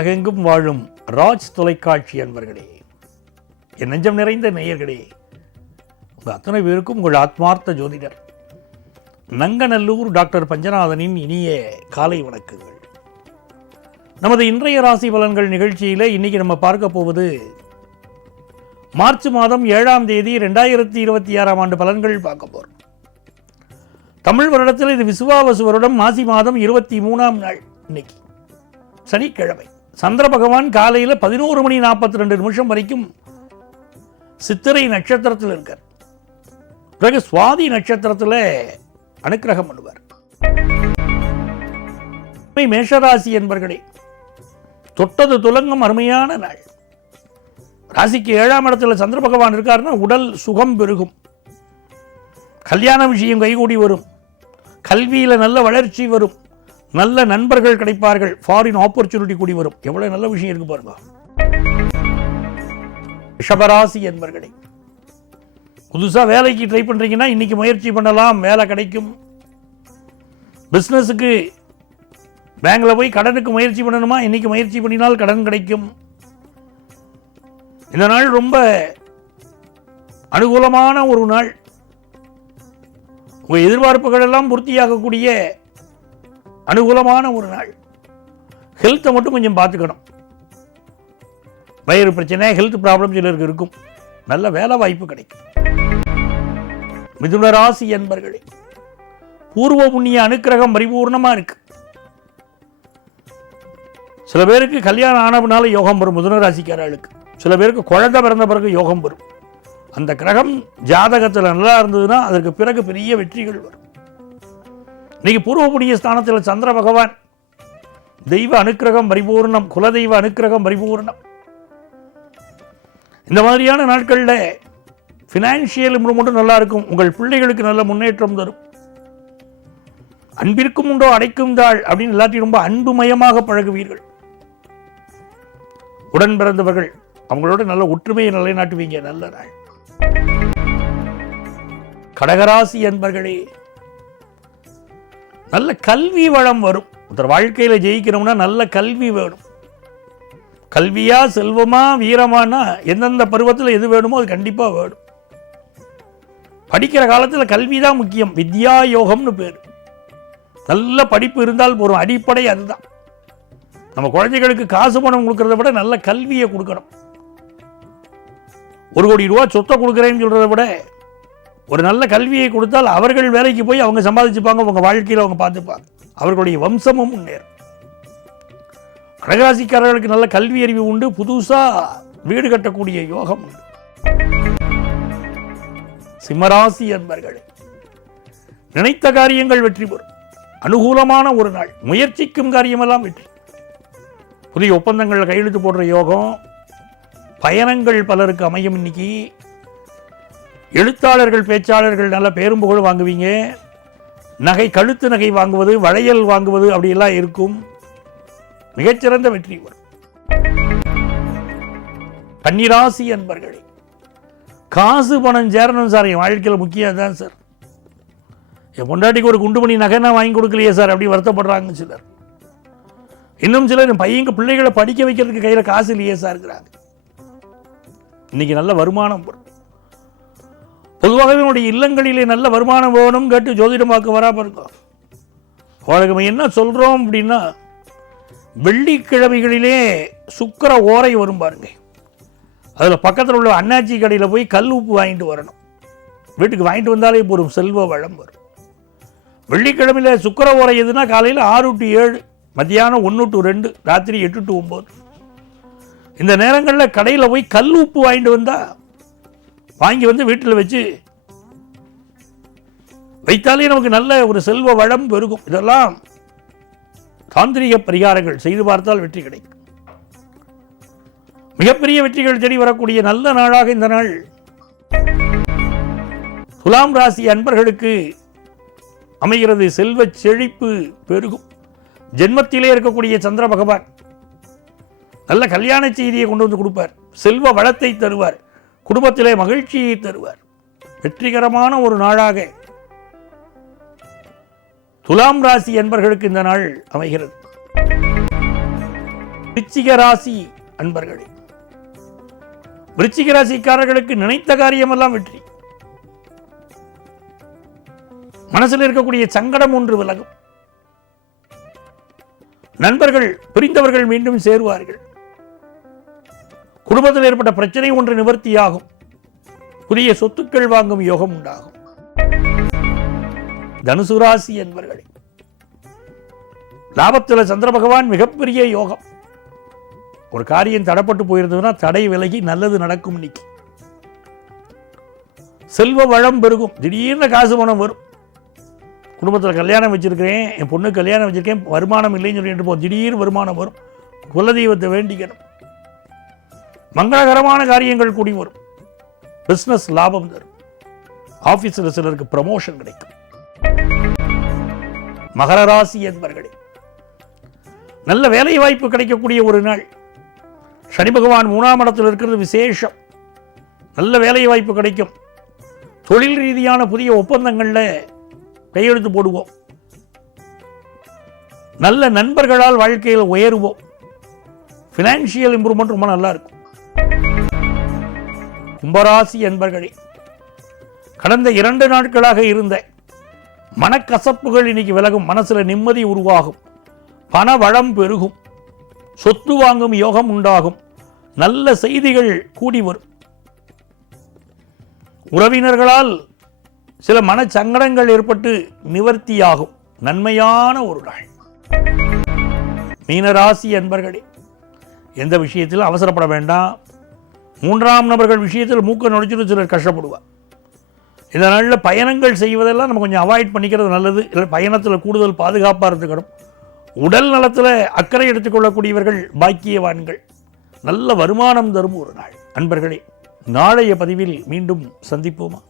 உலகெங்கும் வாழும் ராஜ் தொலைக்காட்சி அன்பர்களே, என் நெஞ்சம் நிறைந்த நேயர்களே, உங்கள் அத்தனை பேருக்கும் உங்கள் ஆத்மார்த்த ஜோதிடர் நங்கநல்லூர் டாக்டர் பஞ்சநாதனின் இனிய காலை வணக்கங்கள். நமது இன்றைய ராசி பலன்கள் நிகழ்ச்சியில் இன்னைக்கு நம்ம பார்க்க போவது மார்ச் மாதம் 7ஆம் தேதி 2026ஆம் ஆண்டு பலன்கள் பார்க்க போகிறோம். தமிழ் வருடத்தில் இது விசுவாவசு வருடம் மாசி மாதம் 23ஆம் நாள். இன்னைக்கு சனிக்கிழமை. சந்திர பகவான் காலையில் 11:42 வரைக்கும் சித்திரை நட்சத்திரத்தில் இருக்கார். பிறகு சுவாதி நட்சத்திரத்தில் அனுக்கிரகம் பண்ணுவார். மேஷராசி என்பர்களே, தொட்டது துலங்கும் அருமையான நாள். ராசிக்கு 7ஆம் இடத்துல சந்திர பகவான் இருக்காருன்னா உடல் சுகம் பெருகும், கல்யாண விஷயம் கைகூடி வரும், கல்வியில் நல்ல வளர்ச்சி வரும், நல்ல நண்பர்கள் கிடைப்பார்கள், ஃபாரின் ஆப்பர்ச்சுனிட்டி கூடி வரும். எவ்வளவு நல்ல விஷயம் இருக்கு பாருங்க. ரிஷபராசி என்பர்களே, புதுசா வேலைக்கு ட்ரை பண்றீங்கன்னா இன்னைக்கு முயற்சி பண்ணலாம், வேலை கிடைக்கும். பிசினஸுக்கு பேங்க்ல போய் கடனுக்கு முயற்சி பண்ணணுமா, இன்னைக்கு முயற்சி பண்ணினால் கடன் கிடைக்கும். இந்த நாள் ரொம்ப அனுகூலமான ஒரு நாள். உங்க எதிர்பார்ப்புகள் எல்லாம் பூர்த்தியாகக்கூடிய அனுகூலமான ஒரு நாள். ஹெல்த்தை மட்டும் கொஞ்சம் பார்த்துக்கணும். வயிறு பிரச்சனை, ஹெல்த் ப்ராப்ளம் சிலருக்கு இருக்கும். நல்ல வேலை வாய்ப்பு கிடைக்கும். மிதுன ராசி என்பர்களே, பூர்வ புண்ணிய அனுக்கிரகம் பரிபூர்ணமா இருக்கு. சில பேருக்கு கல்யாணம் ஆனதுனால யோகம் வரும், மிதுன ராசிக்காரர்களுக்கு. சில பேருக்கு குழந்தை பிறந்த பிறகு யோகம் வரும். அந்த கிரகம் ஜாதகத்தில் நல்லா இருந்ததுன்னா அதற்கு பிறகு பெரிய வெற்றிகள் வரும். இன்னைக்கு பூர்வ புண்ணிய ஸ்தானத்தில் சந்திர பகவான், தெய்வ அனுக்கிரகம் பரிபூர்ணம், குலதெய்வ அனுக்கிரகம் பரிபூர்ணம். இந்த மாதிரியான நாட்களில் ஃபினான்ஷியல் மட்டும் நல்லா இருக்கும். உங்கள் பிள்ளைகளுக்கு நல்ல முன்னேற்றம் தரும். அன்பிற்கும் உண்டோ அடைக்கும் தாள் அப்படின்னு எல்லாத்தையும் ரொம்ப அன்புமயமாக பழகுவீர்கள். உடன் பிறந்தவர்கள் அவங்களோட நல்ல ஒற்றுமையை நிலைநாட்டுவீங்க. நல்ல நாள். கடகராசி என்பர்களே, நல்ல கல்வி வளம் வரும். ஒருத்தர் வாழ்க்கையில் ஜெயிக்கணும்னா நல்ல கல்வி வேணும். கல்வியா செல்வமா வீரமானா எந்தெந்த பருவத்தில் எது வேணுமோ அது கண்டிப்பாக வேணும். படிக்கிற காலத்தில் கல்வி தான் முக்கியம். வித்யா யோகம்னு பேர். நல்ல படிப்பு இருந்தால் போதும். அடிப்படை அதுதான். நம்ம குழந்தைகளுக்கு காசு பணம் கொடுக்கறத விட நல்ல கல்வியை கொடுக்கணும். 1 கோடி ரூபா சொத்தை கொடுக்குறேன்னு சொல்றதை விட ஒரு நல்ல கல்வியை கொடுத்தால் அவர்கள் வேலைக்கு போய் அவங்க சம்பாதிச்சுப்பாங்க, அவங்க வாழ்க்கையில் அவங்க பார்த்துப்பாங்க, அவர்களுடைய வம்சமும் முன்னேறும். கடகராசிக்காரர்களுக்கு நல்ல கல்வி அறிவு உண்டு. புதுசா வீடு கட்டக்கூடிய யோகம் உண்டு. சிம்மராசி என்பர்களே, நினைத்த காரியங்கள் வெற்றி பெறும். அனுகூலமான ஒரு நாள். முயற்சிக்கும் காரியமெல்லாம் வெற்றி. புதிய ஒப்பந்தங்கள் கையெழுத்து போடுற யோகம். பயணங்கள் பலருக்கு அமையும். இன்னைக்கு எழுத்தாளர்கள் பேச்சாளர்கள் நல்ல பேரும் புகழ் வாங்குவீங்க. நகை, கழுத்து நகை வாங்குவது, வளையல் வாங்குவது அப்படியெல்லாம் இருக்கும். மிகச்சிறந்த வெற்றி வரும். கன்னிராசி என்பர்களே, காசு பணம் சேரணும் சார், என் வாழ்க்கையில் முக்கியம் தான் சார். என் பொண்டாட்டிக்கு ஒரு குண்டு மணி நகை நான் வாங்கி கொடுக்கலையே சார் அப்படி வருத்தப்படுறாங்க சிலர். இன்னும் சிலர் என் பையங்க பிள்ளைகளை படிக்க வைக்கிறதுக்கு கையில் காசு இல்லையே சார் இருக்கிறாங்க. இன்னைக்கு நல்ல வருமானம் வரும். பொதுவாகவே என்னுடைய இல்லங்களிலே நல்ல வருமானம் வேணும் கேட்டு ஜோதிடம் பார்க்க வராமல் இருக்கும். அவளுக்கு என்ன சொல்கிறோம் அப்படின்னா, வெள்ளிக்கிழமைகளிலே சுக்கிர ஓரை வரும் பாருங்க. அதில் பக்கத்தில் உள்ள அண்ணாச்சி கடையில் போய் கல் உப்பு வாங்கிட்டு வரணும். வீட்டுக்கு வாங்கிட்டு வந்தாலே போதும், செல்வ வளம் வரும். வெள்ளிக்கிழமையில் சுக்கிர ஓரை எதுனா காலையில் 6 to 7, மத்தியானம் 1 to 2, ராத்திரி 8 to 9. இந்த நேரங்களில் கடையில் போய் கல் உப்பு வாங்கிட்டு வந்தால், வாங்கி வந்து வீட்டில் வச்சு வைத்தாலே நமக்கு நல்ல ஒரு செல்வ வளம் பெருகும். இதெல்லாம் தாந்திரிக பரிகாரங்கள் செய்து பார்த்தால் வெற்றி கிடைக்கும். மிகப்பெரிய வெற்றிகள் தேடி வரக்கூடிய நல்ல நாளாக இந்த நாள். துலாம் ராசி அன்பர்களுக்கு அமைகிறது. செல்வ செழிப்பு பெருகும். ஜென்மத்திலே இருக்கக்கூடிய சந்திர பகவான் நல்ல கல்யாண செய்தியை கொண்டு வந்து கொடுப்பார். செல்வ வளத்தை தருவார். குடும்பத்திலே மகிழ்ச்சியை தருவார். வெற்றிகரமான ஒரு நாளாக துலாம் ராசி என்பர்களுக்கு இந்த நாள் அமைகிறது. விருச்சிக ராசி அன்பர்களே, விருச்சிக ராசிக்காரர்களுக்கு நினைத்த காரியமெல்லாம் வெற்றி. மனசில் இருக்கக்கூடிய சங்கடம் ஒன்று விலகும். நண்பர்கள் பிரிந்தவர்கள் மீண்டும் சேருவார்கள். குடும்பத்தில் ஏற்பட்ட பிரச்சனை ஒன்று நிவர்த்தியாகும். புதிய சொத்துக்கள் வாங்கும் யோகம் உண்டாகும். தனுசு ராசி என்பர்களே, லாபத்தில் சந்திர பகவான் மிகப்பெரிய யோகம். ஒரு காரியம் தடைப்பட்டு போயிருந்ததுன்னா தடை விலகி நல்லது நடக்கும். இன்னைக்கு செல்வ வளம் பெருகும். திடீர்னு காசு பணம் வரும். குடும்பத்தில் கல்யாணம் வச்சிருக்கிறேன், என் பொண்ணு கல்யாணம் வச்சிருக்கேன், வருமானம் இல்லைன்னு சொல்லிட்டு போ, திடீர் வருமானம் வரும். குலதெய்வத்தை வேண்டிக்கணும். மங்களகரமான காரியங்கள் கூடி வரும். பிசினஸ் லாபம் தரும். ஆபீஸில் சிலருக்கு ப்ரமோஷன் கிடைக்கும். மகர ராசி என்பர்களே, நல்ல வேலை வாய்ப்பு கிடைக்கக்கூடிய ஒரு நாள். சனி பகவான் 3ஆம் இடத்தில் இருக்கிறது விசேஷம். நல்ல வேலை வாய்ப்பு கிடைக்கும். தொழில் ரீதியான புதிய ஒப்பந்தங்களில் கையெழுத்து போடுவோம். நல்ல நண்பர்களால் வாழ்க்கையில் உயருவோம். ஃபினான்ஷியல் இம்ப்ரூவ்மெண்ட் ரொம்ப நல்லா இருக்கும். கும்பராசி என்பர்களே, கடந்த 2 நாட்களாக இருந்த மனக்கசப்புகள் இன்னைக்கு விலகும். மனசுல நிம்மதி உருவாகும். பண வளம் பெருகும். சொத்து வாங்கும் யோகம் உண்டாகும். நல்ல செய்திகள் கூடி வரும். உறவினர்களால் சில மனச்சங்கடங்கள் ஏற்பட்டு நிவர்த்தியாகும். நன்மையான ஒரு நாள். மீனராசி அன்பர்களே, எந்த விஷயத்திலும் அவசரப்பட வேண்டாம். 3ஆம் நபர்கள் விஷயத்தில் மூக்க நுழைச்சிட்டு சிலர் கஷ்டப்படுவார். இந்த நாளில் பயணங்கள் செய்வதெல்லாம் நம்ம கொஞ்சம் அவாய்ட் பண்ணிக்கிறது நல்லது. இல்லை பயணத்தில் கூடுதல் பாதுகாப்பாக இருந்துக்கணும். உடல் நலத்தில் அக்கறை எடுத்துக்கொள்ளக்கூடியவர்கள் பாக்கியவான்கள். நல்ல வருமானம் தரும் ஒரு நாள். அன்பர்களே, நாளைய பதிவில் மீண்டும் சந்திப்போமா?